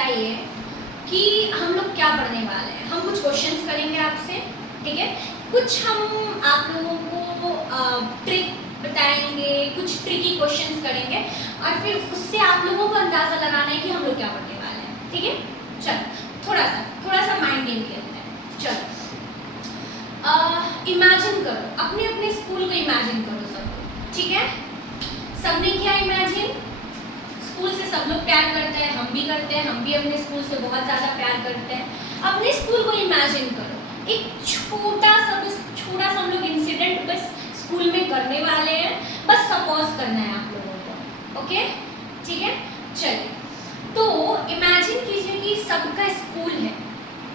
बताइए कि हम लोग क्या पढ़ने वाले हैं। हम कुछ क्वेश्चंस करेंगे आपसे, ठीक है। कुछ हम आप लोगों को ट्रिक बताएंगे, कुछ ट्रिकी क्वेश्चंस करेंगे और फिर उससे आप लोगों को अंदाज़ा लगाना है कि हम लोग क्या पढ़ने वाले हैं, ठीक है। चलो थोड़ा सा माइंड गेम खेलते हैं। चलो इमेजिन करो, अपने अपने स्कूल को इमेजिन करो सब, ठीक है। सबने किया इमेजिन? स्कूल से सब लोग प्यार करते हैं, हम भी करते हैं, हम भी अपने स्कूल से बहुत ज़्यादा प्यार करते हैं। अपने स्कूल को इमेजिन करो, एक छोटा सा हम लोग इंसिडेंट बस स्कूल में करने वाले हैं, बस सपोज करना है आप लोगों को, ओके, ठीक है। चलिए, तो इमेजिन कीजिए कि सबका स्कूल है,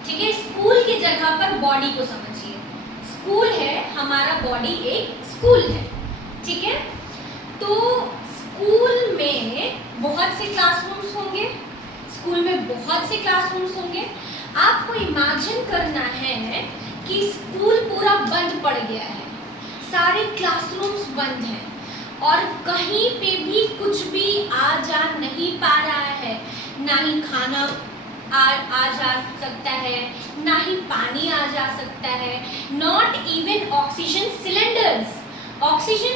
ठीक है। स्कूल की जगह पर बॉडी को समझिए, स्कूल है हमारा, बॉडी एक स्कूल है, ठीक है। तो स्कूल में बहुत से क्लासरूम्स होंगे, स्कूल में बहुत से क्लासरूम्स होंगे। आपको इमेजिन करना है कि स्कूल पूरा बंद पड़ गया है, सारे क्लासरूम्स बंद हैं और कहीं पे भी कुछ भी आ जा नहीं पा रहा है। ना ही खाना आ जा सकता है, ना ही पानी आ जा सकता है, नॉट इवन ऑक्सीजन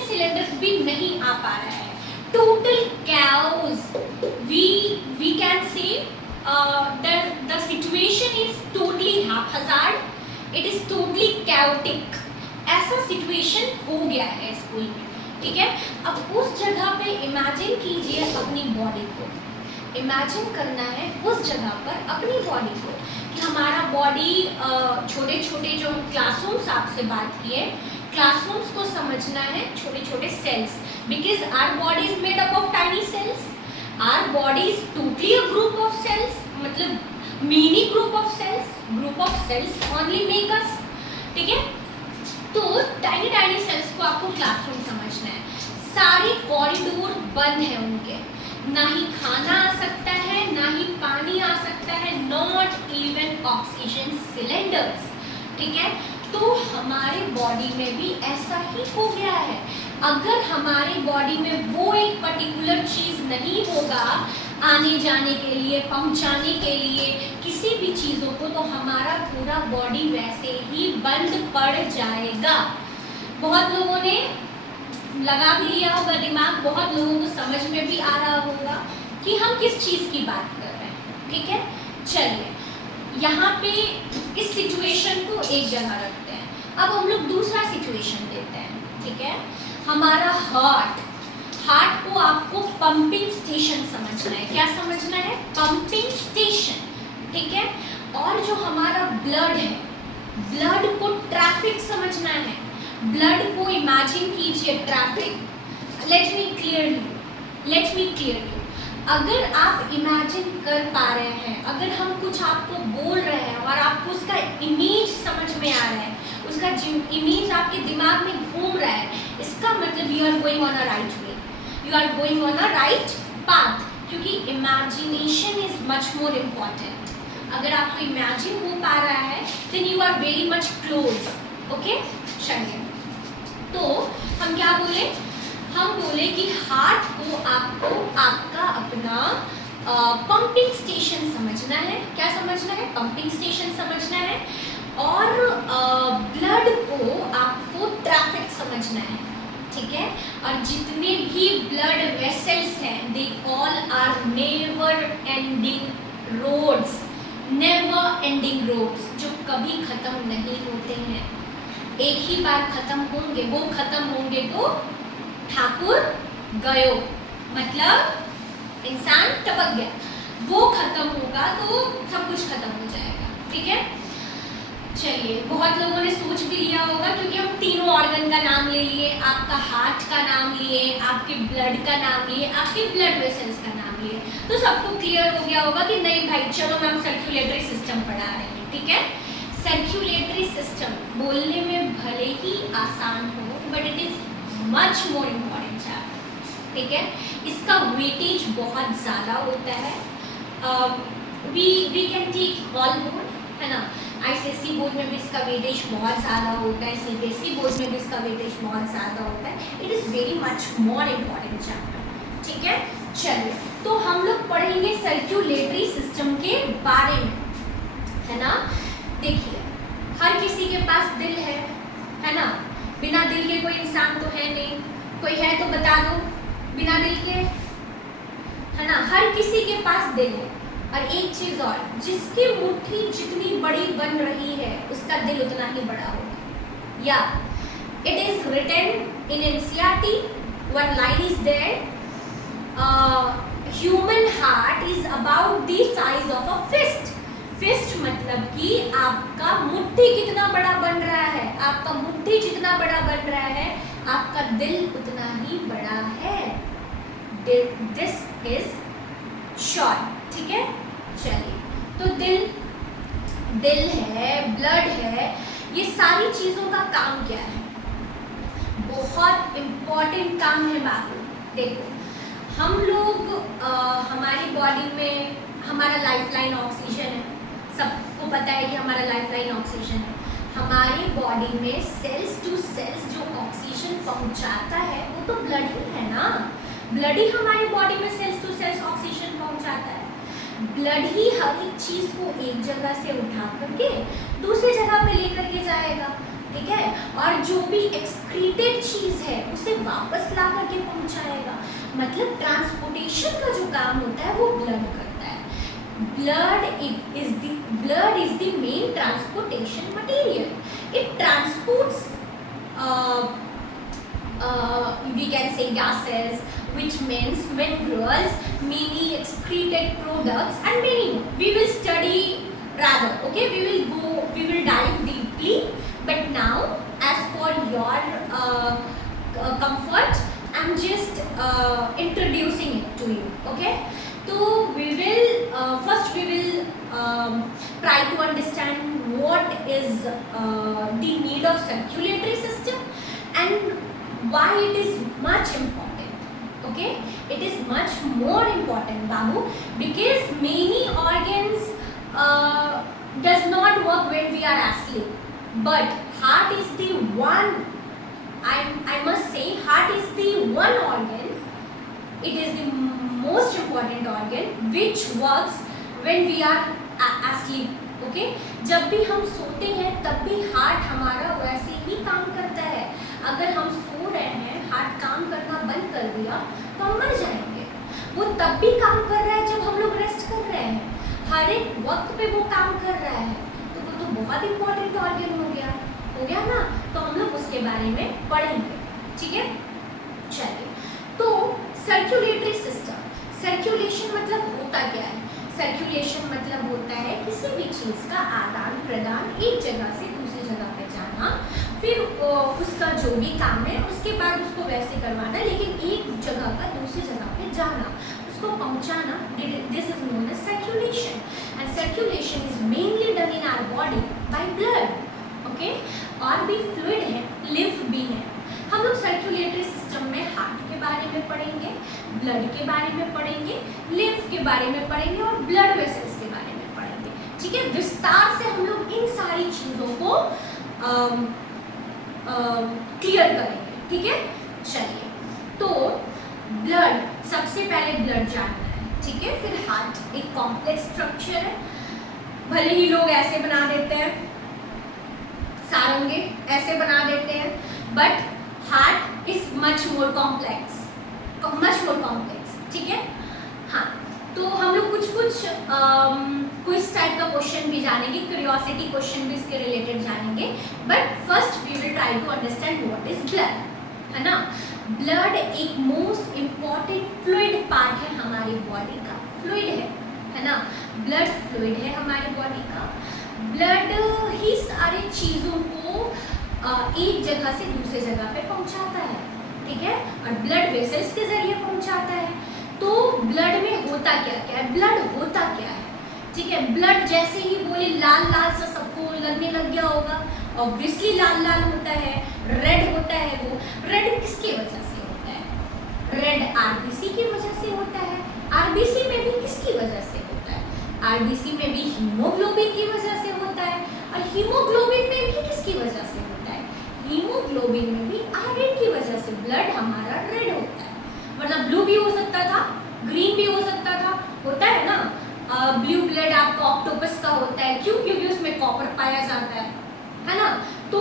सिलेंडर्स भी नहीं आ पा रहा है। Total chaos, we can say the situation is totally haphazard, it is totally chaotic। ऐसा सिचुएशन हो गया है स्कूल में, ठीक है। अब उस जगह पे इमेजिन कीजिए अपनी बॉडी को, इमेजिन करना है उस जगह पर अपनी बॉडी को कि हमारा बॉडी, छोटे छोटे जो क्लासरूम्स आपसे बात किए, क्लासरूम्स को समझना है छोटे छोटे sales, because our body is made up of tiny cells, our body is totally a group of cells, मतलब mini group of cells only make us, ठीक है। तो टाइनी सेल्स को आपको क्लासरूम समझना है। सारे कॉरिडोर बंद है उनके, ना ही खाना आ सकता है, ना ही पानी आ सकता है, नॉट इवन ऑक्सीजन सिलेंडर्स, ठीक है। तो हमारे बॉडी में भी ऐसा ही हो गया है। अगर हमारी बॉडी में वो एक पर्टिकुलर चीज़ नहीं होगा आने जाने के लिए, पहुंचाने के लिए किसी भी चीज़ों को, तो हमारा पूरा बॉडी वैसे ही बंद पड़ जाएगा। बहुत लोगों ने लगा भी लिया होगा दिमाग, बहुत लोगों को समझ में भी आ रहा होगा कि हम किस चीज़ की बात कर रहे हैं, ठीक है। चलिए, यहाँ पे इस सिचुएशन को एक जगह रखते हैं। अब हम लोग दूसरा सिचुएशन देते हैं, ठीक है। हमारा हार्ट को आपको पंपिंग स्टेशन समझना है। क्या समझना है? पंपिंग स्टेशन, ठीक है। और जो हमारा ब्लड है, ब्लड को ट्रैफिक समझना है। ब्लड को इमेजिन कीजिए traffic. Let me clear you. अगर आप इमेजिन कर पा रहे हैं, अगर हम कुछ आपको बोल रहे हैं और आपको उसका इमेज समझ में आ रहा है, उसका इमेज आपके दिमाग में घूम रहा है, इसका मतलब you are going on a right way, you are going on a right path, क्योंकि imagination is much more important. अगर आपको इमेजिन हो पा रहा है then you are very much close, okay. चलिए, तो हम क्या बोले? हम बोले कि हार्ट को आपको आपका अपना पंपिंग स्टेशन समझना है। क्या समझना है? पंपिंग स्टेशन समझना है। और ब्लड को आपको ट्रैफिक समझना है, ठीक है। और जितने भी ब्लड वेसल्स हैं, they all are never ending roads, जो कभी खत्म नहीं होते हैं। एक ही बार खत्म होंगे, वो खत्म होंगे तो ठाकुर गयो, मतलब इंसान टपक गया। वो खत्म होगा तो सब कुछ खत्म हो जाएगा, ठीक है। चलिए, बहुत लोगों ने सोच भी लिया होगा, क्योंकि हम तीनों ऑर्गन का नाम ले लिए, आपका हार्ट का नाम लिए, आपके ब्लड का नाम लिए, आपके ब्लड वेसल्स का नाम लिए, तो सबको क्लियर हो गया होगा कि नहीं भाई, चलो मैम सर्कुलेटरी सिस्टम पढ़ा रहे हैं, ठीक है। सर्कुलेटरी सिस्टम बोलने में भले ही आसान हो, but it is much more important chapter, ठीक है। इसका वेटेज बहुत ज़्यादा होता है। We can take all board, है ना। ICSE बोर्ड में भी इसका वेटेज बहुत ज़्यादा होता है, CBSE बोर्ड में भी इसका वेटेज बहुत ज़्यादा होता है। It is very much more important chapter, ठीक है। चलिए, तो हम लोग पढ़ेंगे सर्कुलेटरी सिस्टम के बारे में, है ना। देखिए, हर किसी के पास दिल है ना। बिना दिल के कोई इंसान तो है नहीं, कोई है तो बता दो बिना दिल के, है ना। हर किसी के पास दिल है। और एक चीज और, जिसकी मुट्ठी जितनी बड़ी बन रही है उसका दिल उतना ही बड़ा होगा। या it is written in NCERT, one line is there, human heart is about the size of a fist. Fist मतलब कि आपका मुट्ठी कितना बड़ा बन रहा है, आपका मुट्ठी जितना बड़ा बन रहा है आपका दिल उतना ही बड़ा है। दिस इज शॉर्ट, ठीक है। चलिए, तो दिल है, ब्लड है, ये सारी चीजों का काम क्या है? बहुत इम्पोर्टेंट काम है बाबू। देखो, हम लोग हमारी बॉडी में हमारा लाइफलाइन ऑक्सीजन है, सबको पता है कि हमारा लाइफलाइन ऑक्सीजन है। हमारी बॉडी में सेल्स टू सेल्स जो ऑक्सीजन पहुंचाता है वो तो ब्लड ही है ना। ब्लड ही हमारी बॉडी में सेल्स टू सेल्स ऑक्सीजन पहुंचाता है। ब्लड ही हर एक चीज को एक जगह से उठा करके दूसरी जगह पे लेकर के जाएगा, ठीक है। और जो भी एक्सक्रीटेड चीज है उसे वापस ला करके पहुंचाएगा। मतलब ट्रांसपोर्टेशन का जो काम होता है वो ब्लड करता है। blood is the main transportation material. It transports we can say gases, which means minerals, many excreted products and many more. We will study rather, okay, we will dive deeply, but now as for your comfort, I'm just introducing it to you, okay. So we will first we will try to understand what is the need of circulatory system and why it is much important, okay. It is much more important, Babu, because many organs does not work when we are asleep, but heart is the one, I must say heart is the one organ, it is the most important organ which works when we are asleep, okay. जब भी हम सोते हैं तब भी heart हमारा वैसे ही काम करता है। अगर हम सो रहे हैं, हार्ट काम करना बंद कर दिया तो हम मर जाएंगे। वो तब भी काम कर रहा है जब हम लोग रेस्ट कर रहे हैं, हर एक वक्त पे वो काम कर रहा है, तो वो तो बहुत इंपॉर्टेंट ऑर्गन हो गया ना। तो हम लोग उसके बारे में पढ़ेंगे, ठीक है। चलिए, तो सर्कुलेटरी सिस्टम, सर्कुलेशन मतलब होता क्या है? सर्कुलेशन मतलब होता है किसी भी चीज़ का आदान प्रदान, एक जगह से दूसरी जगह पे जाना, फिर उसका जो भी काम है उसके बाद उसको वैसे करवाना, लेकिन एक जगह का दूसरी जगह पे जाना, उसको पहुंचाना, this is known as circulation. And circulation is mainly done in our body by blood, okay. और भी फ्लूइड है, लिम्फ भी है। हम लोग सर्कुलेटरी सिस्टम में हार्ट के बारे में पढ़ेंगे, ब्लड के बारे में पढ़ेंगे, लिम्फ के बारे में पढ़ेंगे और ब्लड वेसल्स के बारे में पढ़ेंगे, ठीक है। विस्तार से हम लोग इन सारी चीज़ों को क्लियर करेंगे, ठीक है। चलिए, तो ब्लड, सबसे पहले ब्लड जानना है, ठीक है। फिर हार्ट एक कॉम्प्लेक्स स्ट्रक्चर है, भले ही लोग ऐसे बना देते हैं, सारंगे ऐसे बना देते हैं, but heart is much more complex, ठीक है। हाँ, तो हम लोग कुछ क्विज टाइप का क्वेश्चन भी जानेंगे, क्यूरियोसिटी क्वेश्चन भी इसके रिलेटेड जानेंगे, but first we will try to understand what is blood, है ना। ब्लड एक मोस्ट इम्पॉर्टेंट फ्लूइड पार्ट है हमारी बॉडी का, फ्लूइड है ना। ब्लड फ्लूइड है हमारी बॉडी का। ब्लड ही सारी चीज़ों को एक जगह से दूसरी जगह पे पहुंचाता है, ठीक है, और ब्लड वेसल्स के जरिए पहुंचाता है। तो ब्लड में होता क्या क्या है, ब्लड होता क्या है, ठीक है। ब्लड जैसे ही बोले लाल लाल सा सबको लगने लग गया होगा, ऑब्वियसली लाल लाल होता है, रेड होता है। वो रेड किसकी वजह से होता है? रेड आरबीसी की वजह से होता है। आरबीसी में भी किसकी वजह से होता है? आरबीसी में भी हीमोग्लोबिन की वजह से होता है, और हीमोग्लोबिन में भी किसकी वजह से होता है? हीमोग्लोबिन में भी आयरन की वजह से ब्लड हमारा रेड होता है। मतलब ब्लू भी हो सकता था, ग्रीन भी हो सकता ब्लू ब्लड आपका ऑक्टोपस का होता है, क्यों? क्योंकि उसमें कॉपर पाया जाता है ना। तो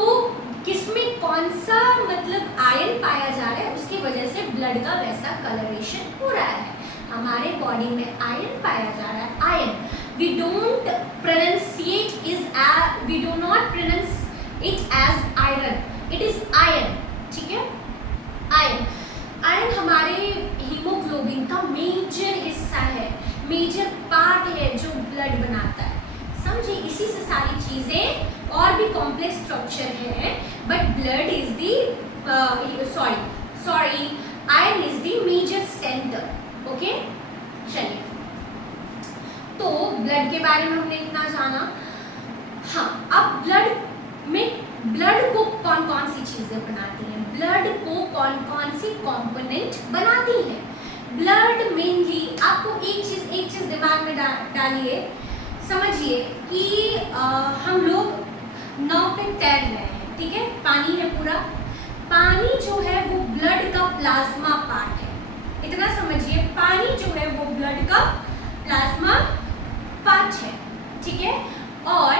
किसमें कौन सा मतलब आयरन पाया जा रहा है, उसकी वजह से ब्लड का वैसा कलरेशन हो रहा है। हमारे बॉडी में आयरन पाया जा रहा है, iron. We don't pronounciate we do not pronounce it as iron, it is iron, ठीक है। आयरन, आयरन हमारे हीमोग्लोबिन का मेजर हिस्सा है, मेजर पार्ट है जो ब्लड बनाता है, समझे। इसी से सारी चीजें और भी कॉम्प्लेक्स स्ट्रक्चर है, but blood is the sorry iron is the major centre, okay. चलिए, तो ब्लड के बारे में हमने इतना जाना। हाँ, अब ब्लड को कौन कौन सी चीजें बनाती हैं, ब्लड को कौन कौन सी कंपोनेंट बनाती हैं। ब्लड मेनली, आपको एक चीज दिमाग में डालिए, समझिए कि हम लोग नाव पे तैर रहे हैं, ठीक है, पानी है पूरा, पानी जो है वो ब्लड का प्लाज्मा पार्ट है, इतना समझिए। पानी जो है वो ब्लड का प्लाज्मा पार्ट है, ठीक है। और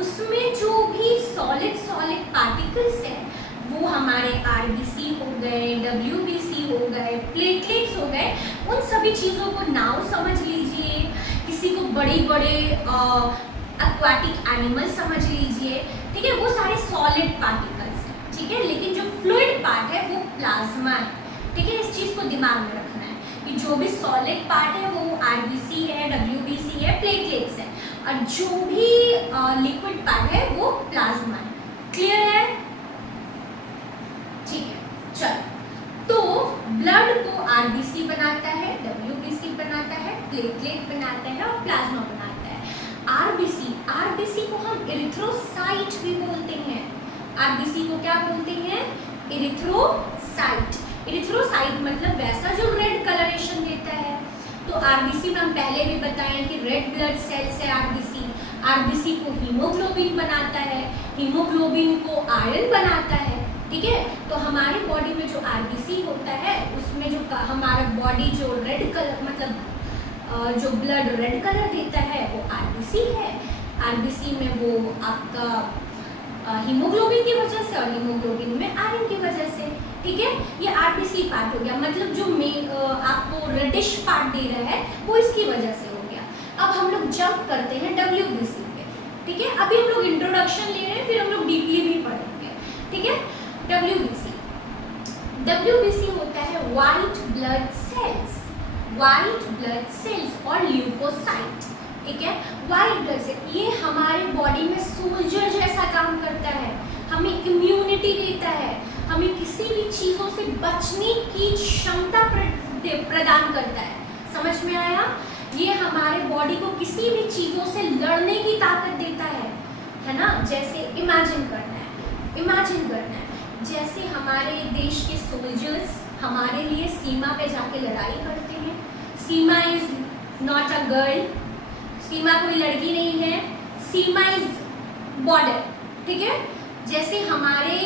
उसमें जो भी सॉलिड पार्टिकल्स हैं वो हमारे आरबीसी हो गए, डब्ल्यूबीसी हो गए, प्लेटलेट्स हो गए, उन सभी चीज़ों को नाव समझ लीजिए। किसी को बड़े एक्वाटिक एनिमल समझ लीजिए, ठीक है, वो सारे सॉलिड पार्टिकल्स हैं, ठीक है। लेकिन जो फ्लूइड पार्ट है वो प्लाज्मा है, ठीक है। इस चीज़ को दिमाग में रखना है कि जो भी सॉलिड पार्ट है वो आरबीसी है, डब्ल्यूबीसी है, प्लेटलेट्स है, और जो भी लिक्विड पार्ट है वो प्लाज्मा है। क्लियर है? ठीक है, चलो। तो ब्लड को आरबीसी बनाता है, डब्ल्यूबीसी बनाता है, प्लेटलेट बनाता है और प्लाज्मा बनाता है। आरबीसी को हम इरिथ्रोसाइट भी बोलते हैं। आरबीसी को क्या बोलते हैं? इरिथ्रोसाइट। इरिथ्रोसाइट मतलब वैसा जो रेड कलरेशन देता है। तो आरबीसी में हम पहले भी बताएं कि रेड ब्लड सेल्स है आरबीसी। आरबीसी को हीमोग्लोबिन बनाता है, हीमोग्लोबिन को आयरन बनाता है, ठीक है। तो हमारी बॉडी में जो आरबीसी होता है उसमें जो हमारा बॉडी जो रेड कलर मतलब जो ब्लड रेड कलर देता है वो आरबीसी है। आरबीसी में वो आपका हीमोग्लोबिन की वजह से और हीमोग्लोबिन में आयरन की वजह से, ठीक है। ये आरबीसी पार्ट हो गया, मतलब जो आपको रेडिश पार्ट दे रहा है वो इसकी वजह से हो गया। अब हम लोग जंप करते हैं डब्ल्यूबीसी पे, ठीक है। अभी हम लोग इंट्रोडक्शन ले रहे हैं, फिर हम लोग डीपली भी पढ़ेंगे, ठीक है। डब्ल्यूबीसी होता है व्हाइट ब्लड सेल्स और ल्यूकोसाइट, ठीक है। व्हाइट ब्लड सेल ये हमारे बॉडी में सोल्जर जैसा काम करता है, हमें इम्यूनिटी देता है, हमें किसी भी चीज़ों से बचने की क्षमता प्रदान करता है। समझ में आया? ये हमारे बॉडी को किसी भी चीज़ों से लड़ने की ताकत देता है ना। जैसे इमेजिन करना है जैसे हमारे देश के सोल्जर्स हमारे लिए सीमा पे जाके लड़ाई करते हैं। सीमा इज नॉट अ गर्ल, सीमा कोई लड़की नहीं है, सीमा इज बॉर्डर, ठीक है। जैसे हमारे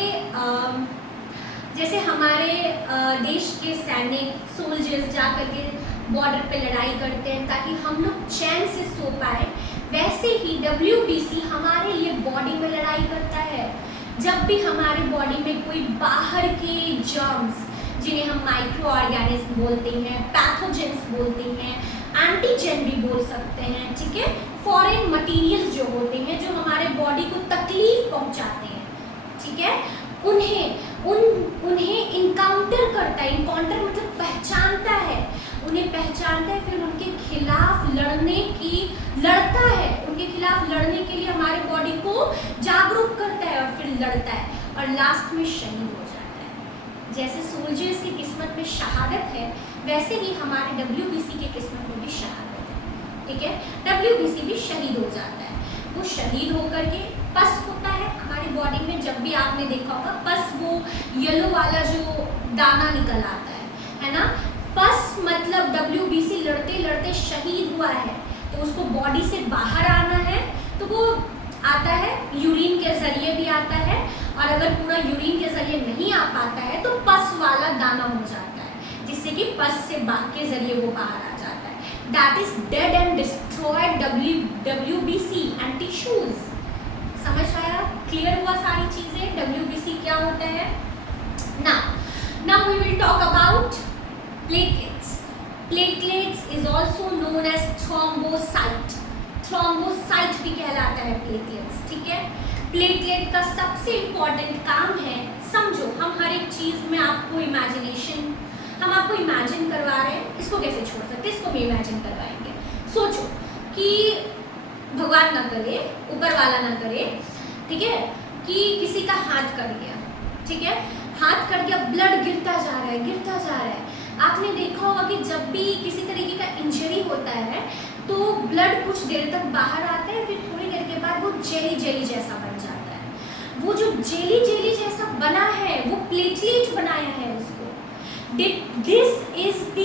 देश के सैनिक सोल्जर्स जा करके बॉर्डर पे लड़ाई करते हैं ताकि हम लोग चैन से सो पाए, वैसे ही डब्ल्यूबीसी हमारे लिए बॉडी में लड़ाई करता है। जब भी हमारे बॉडी में कोई बाहर के जर्म्स, जिन्हें हम माइक्रो ऑर्गेनिज्म बोलते हैं, पैथोजेंस बोलते हैं, एंटीजेन भी बोल सकते हैं, ठीक है, फॉरेन मटेरियल्स जो होते हैं जो हमारे बॉडी को तकलीफ पहुंचाते हैं, ठीक है, उन्हें इनकाउंटर करता है। इनकाउंटर मतलब पहचानता है, उन्हें पहचानता है, फिर उनके खिलाफ लड़ता है। उनके खिलाफ लड़ने के लिए हमारे बॉडी को जागरूक करता है और फिर लड़ता है और लास्ट में शहीद हो जाता है। जैसे सोल्जर्स की किस्मत में शहादत है, वैसे ही हमारे डब्ल्यूबीसी की किस्मत में भी शहादत है, ठीक है। डब्ल्यूबीसी भी शहीद हो जाता है। वो शहीद होकर के पस होता है हमारी बॉडी में। जब भी आपने देखा होगा पस, वो येलो वाला जो दाना निकल आता है ना। पस मतलब डब्ल्यूबीसी लड़ते लड़ते शहीद हुआ है, तो उसको बॉडी से बाहर आना है, तो वो आता है यूरिन के जरिए भी आता है, और अगर पूरा यूरिन के जरिए नहीं आ पाता है तो पस वाला दाना हो जाता है, जिससे कि पस से के जरिए वो बाहर आ जाता है। that is dead and destroyed WBC and tissues. समझ आया? क्लियर हुआ सारी चीजें? WBC क्या होता है? Now we will talk about platelets. Platelets is also known as thrombocyte. Thrombocyte भी कहलाता है platelets, ठीक है? प्लेटलेट का सबसे इम्पॉर्टेंट काम है, समझो, हम हर एक चीज़ में आपको इमेजिनेशन, हम आपको इमेजिन करवा रहे हैं, इसको कैसे छोड़ सकते, इसको भी इमेजिन करवाएंगे। सोचो कि भगवान ना करे, ऊपर वाला ना करे, ठीक है, कि किसी का हाथ कट गया, ठीक है, हाथ कट गया, ब्लड गिरता जा रहा है, गिरता जा रहा है। आपने देखा होगा कि जब भी किसी तरीके का इंजरी होता है तो ब्लड कुछ देर तक बाहर आता है, फिर थोड़ी देर के बाद वो जेली जैसा बन जाता है। वो जो जेली जैसा बना है वो प्लेटलेट बनाया है उसको। This is the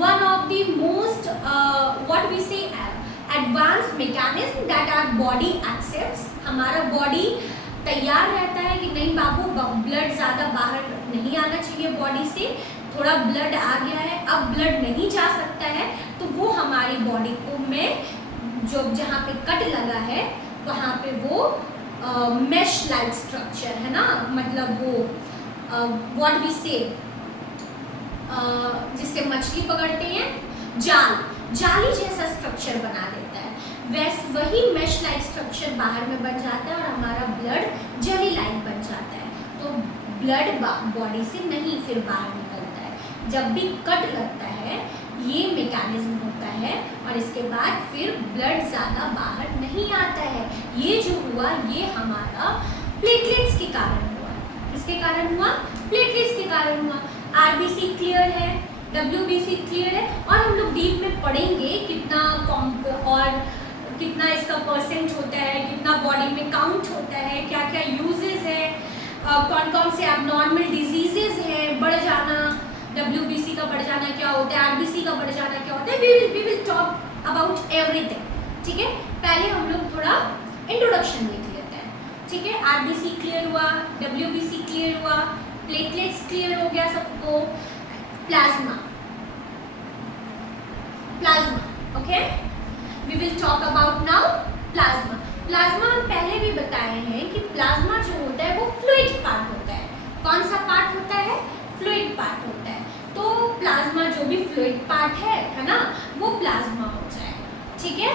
one of the most what we say advanced mechanism that our body accepts. हमारा बॉडी तैयार रहता है कि नहीं बाबू, ब्लड ज़्यादा बाहर नहीं आना चाहिए बॉडी से, थोड़ा ब्लड आ गया है, अब ब्लड नहीं जा सकता है, तो वो हमारी बॉडी को में जो जहाँ पे कट लगा है वहाँ पे वो मेश लाइक स्ट्रक्चर है ना, मतलब वो व्हाट वी से जिससे मछली पकड़ते हैं, जाली जैसा स्ट्रक्चर बना देता है। वही मेश लाइक स्ट्रक्चर बाहर में बन जाता है और हमारा ब्लड जेली लाइक बन जाता है, तो ब्लड बॉडी से नहीं फिर बाहर निकलता है। जब भी कट लगता है ये मैकेनिज्म होता है और इसके बाद फिर ब्लड ज़्यादा बाहर नहीं आता है। ये जो हुआ ये हमारा प्लेटलेट्स के कारण हुआ। किसके कारण हुआ? प्लेटलेट्स के कारण हुआ। आरबीसी क्लियर है, डब्ल्यूबीसी क्लियर है, और हम लोग डीप में पढ़ेंगे कितना और कितना इसका परसेंट होता है, कितना बॉडी में काउंट होता है, क्या क्या यूजेस है, कौन कौन से एबनॉर्मल डिजीजेज हैं, बढ़ जाना, WBC का बढ़ जाना क्या होता है, RBC का बढ़ जाना क्या होता है। We will talk about everything, ठीक है। पहले हम लोग थोड़ा इंट्रोडक्शन देख लेते हैं, ठीक है। RBC क्लियर हुआ, WBC क्लियर हुआ, प्लेटलेट्स क्लियर हो गया सबको, plasma, okay. We will talk about now plasma. Plasma हम पहले भी बताए हैं कि प्लाज्मा जो होता है वो फ्लूइड पार्ट होता है। कौन सा पार्ट होता है? फ्लूइड पार्ट होता है। तो प्लाज्मा जो भी फ्लूइड पार्ट है ना, वो प्लाज्मा हो जाए, ठीक है।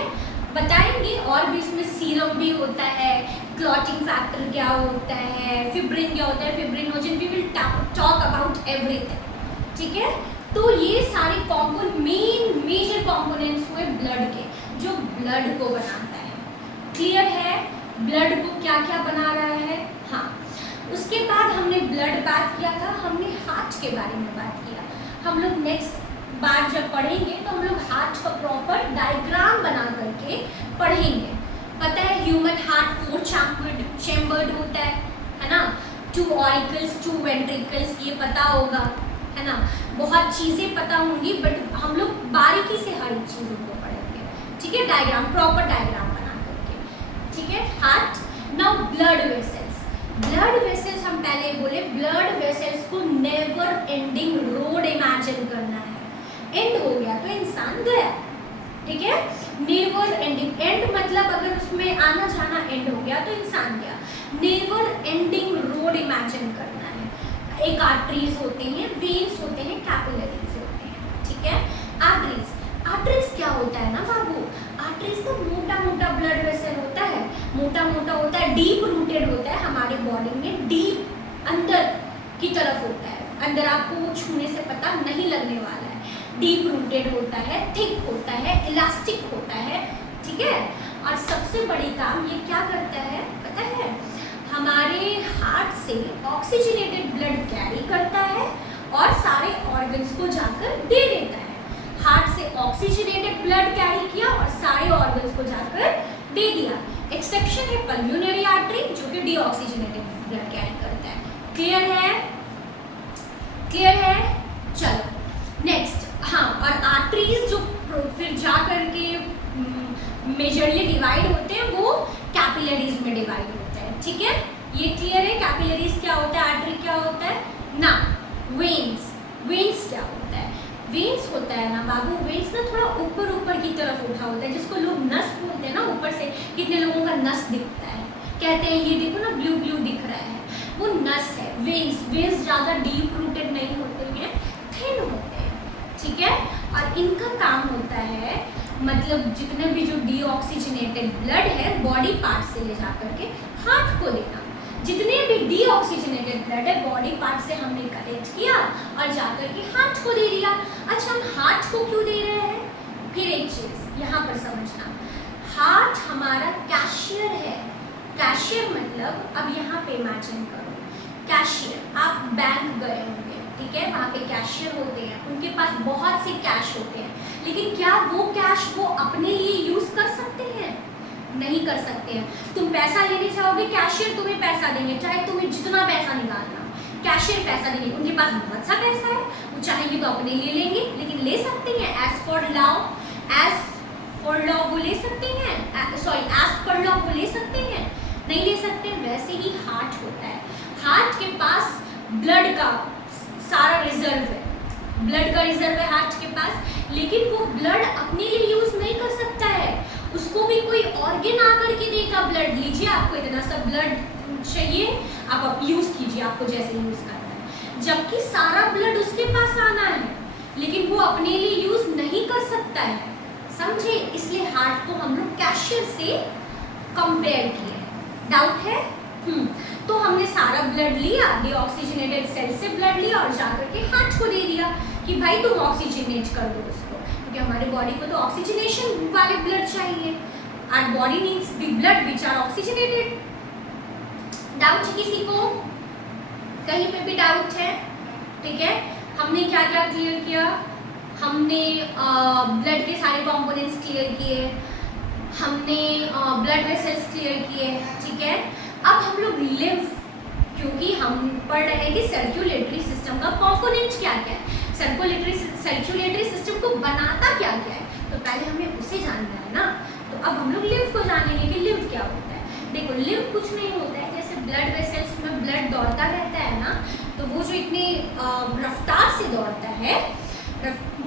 बताएंगे और भी इसमें सीरम भी होता है, क्लॉटिंग फैक्टर क्या होता है, फिब्रिन क्या होता है, fibrinogen. We will talk about everything, ठीक है। तो ये सारे मेजर कॉम्पोनेंट्स हुए ब्लड के, जो ब्लड को बनाता है। क्लियर है? ब्लड को क्या क्या बना रहा है? हाँ। उसके बाद हमने ब्लड बात किया था, हमने हार्ट के बारे में बात किया। हम लोग नेक्स्ट बार जब पढ़ेंगे तो हम लोग हार्ट का प्रॉपर डायग्राम बना करके पढ़ेंगे। पता है ह्यूमन हार्ट 4 चैम्बर्ड होता है ना, 2 ऑरिकल्स 2 वेंट्रिकल्स, ये पता होगा, है ना। बहुत चीज़ें पता होंगी बट हम लोग बारीकी से हर एक चीज़ों को पढ़ेंगे, ठीक है। डायग्राम, प्रॉपर डायग्राम बना करके, ठीक है। हार्ट। नाउ ब्लड वेसल्स हम पहले बोले, ब्लड वेसल्स को नेवर एंडिंग रोड इमेजिन करना है। एंड हो गया तो इंसान गया, ठीक है। नेवर एंडिंग, एंड मतलब अगर उसमें आना जाना एंड हो गया तो इंसान गया। नेवर एंडिंग रोड इमेजिन करना है। एक आर्टरीज होते हैं, वेन्स होते हैं, कैपिलरीज होते हैं, ठीक है। आर्टरीज क्या होता है ना बाबू, आर्टरीज तो मोटा ब्लड वेसल होता है, मोटा होता है, डीप रूटेड होता है हमारे बॉडी में, डीप अंदर की तरफ होता है, अंदर आपको वो छूने से पता नहीं लगने वाला है। डीप रूटेड होता है, थिक होता है, इलास्टिक होता है, ठीक है। और सबसे बड़ी काम ये क्या करता है पता है, हमारे हार्ट से ऑक्सीजनेटेड ब्लड कैरी करता है और सारे ऑर्गन्स को जाकर दे देता है। हार्ट से ऑक्सीजनेटेड ब्लड कैरी किया और सारे ऑर्गन्स को जाकर दे दिया। एक्सेप्शन है पल्मोनरी आर्टरी जो कि डीऑक्सीजनेटेड ब्लड कैरी करता है। क्लियर है? चलो नेक्स्ट। हाँ, और आर्टरीज जो फिर जा करके मेजरली डिवाइड होते हैं वो कैपिलरीज में डिवाइड होते हैं, ठीक है। ये क्लियर है? कैपिलरीज क्या होता है, आर्टरी क्या होता है ना। वेन्स क्या होता है? वेन्स होता है ना बाबू, वेन्स ना थोड़ा ऊपर ऊपर की तरफ उठा होता है, जिसको लोग नस बोलते हैं ना। ऊपर से कितने लोगों का नस दिखता है, कहते हैं ये देखो ना ब्लू ब्लू दिख रहा है, वो नस है। वेन्स ज़्यादा डीप रूटेड नहीं होते हैं, थिन होते हैं, ठीक है। और इनका काम होता है मतलब जितने भी जो डीऑक्सीजनेटेड ब्लड है बॉडी पार्ट से ले जा करके हार्ट को देना। जितने भी डीऑक्सीजनेटेड ब्लड है बॉडी पार्ट से हमने कलेक्ट किया और जाकर के हार्ट को दे दिया। अच्छा, हम हार्ट को क्यों दे रहे हैं? फिर एक चीज़ यहाँ पर समझना, हार्ट हमारा कैशियर है। कैशियर मतलब, अब यहाँ पे इमेजिन करो, कैशियर, आप बैंक गए होंगे, ठीक है, वहाँ पे कैशियर होते हैं, उनके पास बहुत से कैश होते हैं, लेकिन क्या वो कैश वो अपने लिए यूज़ कर सकते हैं? नहीं कर सकते हैं। तुम पैसा लेने जाओगे, कैशियर तुम्हें पैसा देंगे, चाहे तुम्हें जितना पैसा निकालना, कैशियर पैसा देंगे। उनके पास बहुत सा पैसा है, वो चाहेंगे तो अपने लिए लेंगे, लेकिन ले सकते हैं एज फॉर लॉ वो ले सकते हैं, सॉरी एज पर लॉ वो ले सकते हैं, नहीं ले सकते। वैसे ही हार्ट होता है, हार्ट के पास ब्लड का सारा रिजर्व है, ब्लड का रिजर्व है हार्ट के पास, लेकिन वो ब्लड अपने लिए यूज नहीं कर सकता है, उसको भी कोई ऑर्गन आकर के देगा ब्लड। लीजिए, आपको इतना सा ब्लड चाहिए, आप यूज कीजिए, आपको जैसे यूज करना है, जबकि सारा ब्लड उसके पास आना है, लेकिन वो अपने लिए यूज नहीं कर सकता है, समझे? इसलिए हार्ट को हम लोग कैशियर से कंपेयर किए। डाउट है? तो हमने सारा ब्लड लिया, डीऑक्सीजनेटेड सेल से ब्लड लिया और जाकर के हार्ट को दे दिया कि भाई तुम ऑक्सीजनेट कर दो उसको, क्योंकि हमारे बॉडी को तो ऑक्सीजनेशन वाले ब्लड चाहिए। Our body needs the blood which are oxygenated. Doubt किसी को? कहीं पे भी डाउट है? ठीक है, हमने क्या क्या क्लियर किया? हमने ब्लड के सारे कंपोनेंट्स क्लियर किए, हमने ब्लड वेसल्स क्लियर किए, ठीक है। अब हम लोग लिम्फ, क्योंकि हम पढ़ रहे हैं कि सर्कुलेटरी सिस्टम का कंपोनेंट क्या क्या है, सर्कुलेटरी सिस्टम को बनाता क्या क्या है, तो पहले हमें उसे जानना है ना। तो अब हम लोग लिम्फ को जानेंगे कि लिम्फ क्या होता है। देखो, लिम्फ कुछ नहीं होता है, जैसे ब्लड वेसल्स में ब्लड दौड़ता रहता है ना, तो वो जो इतनी रफ्तार से दौड़ता है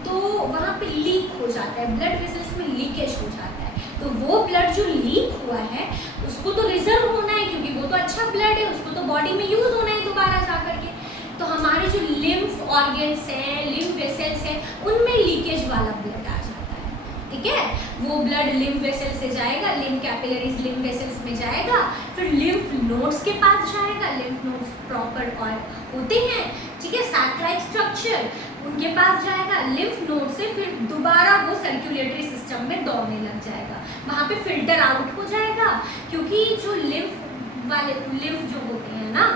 तो वहाँ पे लीक हो जाता है, ब्लड वेसल्स में लीकेज हो जाता है। तो वो ब्लड जो लीक हुआ है उसको तो रिजर्व होना है, क्योंकि वो तो अच्छा ब्लड है, उसको तो बॉडी में यूज होना है दोबारा जा करके। तो हमारे जो लिम्फ ऑर्गन्स हैं, लिम्फ वेसल्स हैं, उनमें लीकेज वाला ब्लड आ जाता है, ठीक है। वो ब्लड लिम्फ वेसल से जाएगा, लिम्फ कैपिलरीज लिम्फ वेसल्स में जाएगा, फिर लिम्फ नोड्स के पास जाएगा, लिम्फ नोड्स प्रॉपर और होते हैं, ठीक है, सैक लाइक स्ट्रक्चर, उनके पास जाएगा, लिम्फ नोड से फिर दोबारा वो सर्कुलेटरी सिस्टम में दौड़ने लग जाएगा, वहाँ पे फिल्टर आउट हो जाएगा, क्योंकि जो लिम्फ जो होते हैं ना,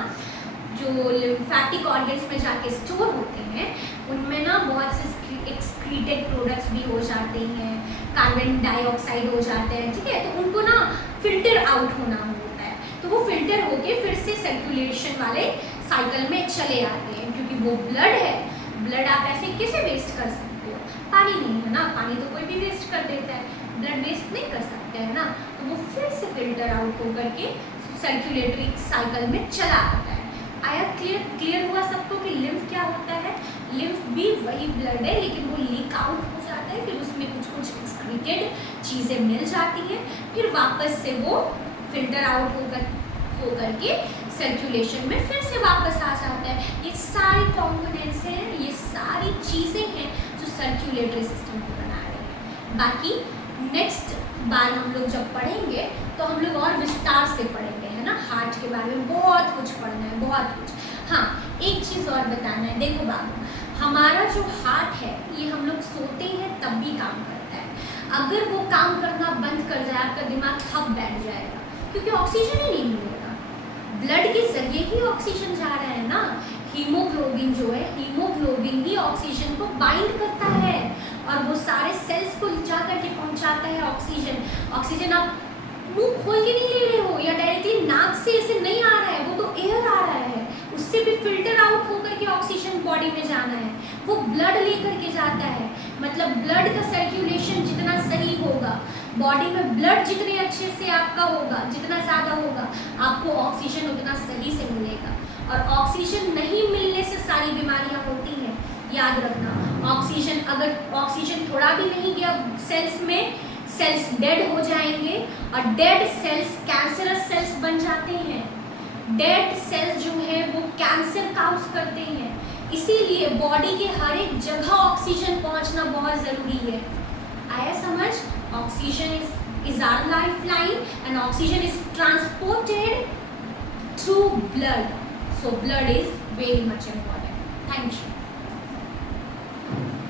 जो लिम्फैटिक ऑर्गन्स में जाके स्टोर होते हैं, उनमें ना बहुत से एक्सक्रीटेड प्रोडक्ट्स भी हो जाते हैं, कार्बन डाइऑक्साइड हो जाते हैं, ठीक है। तो उनको ना फिल्टर आउट होना होता है, तो वो फिल्टर होके फिर से सर्कुलेशन वाले साइकिल में चले आते हैं, क्योंकि वो ब्लड है। ब्लड आप ऐसे कैसे वेस्ट कर सकते हो? पानी नहीं है ना, पानी तो कोई भी वेस्ट कर देता है, ब्लड वेस्ट नहीं कर सकते हैं ना, तो वो फिर से फिल्टर आउट होकर के सर्कुलेटरी साइकिल में चला आता है। आया क्लियर हुआ सबको कि लिम्फ क्या होता है? लिम्फ भी वही ब्लड है, लेकिन वो लीक आउट हो जाता है, फिर उसमें कुछ एक्सक्रीटेड चीज़ें मिल जाती हैं, फिर वापस से वो फिल्टर आउट होकर के सर्कुलेशन में फिर से वापस आ जाता है। ये सारे कॉम्पोनेंट्स हैं, ये सारी चीज़ें हैं जो सर्कुलेटरी सिस्टम को बना रहे हैं। बाकी नेक्स्ट बार हम लोग जब पढ़ेंगे तो हम लोग और विस्तार से पढ़ेंगे, है ना। हार्ट के बारे में बहुत कुछ पढ़ना है, बहुत कुछ। हाँ, एक चीज़ और बताना है। देखो बाबू, हमारा जो हार्ट है ये हम लोग सोते हैं तब भी काम करता है। अगर वो काम करना बंद कर जाए, आपका दिमाग थक बैठ जाएगा, क्योंकि ऑक्सीजन ही नहीं मिलेगा। ब्लड के जरिए ही ऑक्सीजन जा रहा है ना। हीमोग्लोबिन जो है, हीमोग्लोबिन ही ऑक्सीजन को बाइंड करता है और वो सारे सेल्स को जा करके पहुंचाता है ऑक्सीजन। ऑक्सीजन आप मुंह खोल के नहीं ले रहे हो या डायरेक्टली नाक से ऐसे नहीं आ रहा है, वो तो एयर आ रहा है, उससे भी फिल्टर आउट होकर के ऑक्सीजन बॉडी में जाना है, वो ब्लड लेकर के जाता है। मतलब ब्लड का सर्कुलेशन जितना सही होगा, बॉडी में ब्लड जितने अच्छे से आपका होगा, जितना ज़्यादा होगा, आपको ऑक्सीजन उतना सही से मिलेगा। और ऑक्सीजन नहीं मिलने से सारी बीमारियां होती हैं, याद रखना। ऑक्सीजन, अगर ऑक्सीजन थोड़ा भी नहीं गया सेल्स में, सेल्स डेड हो जाएंगे और डेड सेल्स कैंसरस सेल्स बन जाते हैं। डेड सेल्स जो है वो कैंसर काउज करते हैं। इसीलिए बॉडी के हर एक जगह ऑक्सीजन पहुंचना बहुत ज़रूरी है। आया समझ? Oxygen is our lifeline and oxygen is transported through blood. So blood is very much important. Thank you.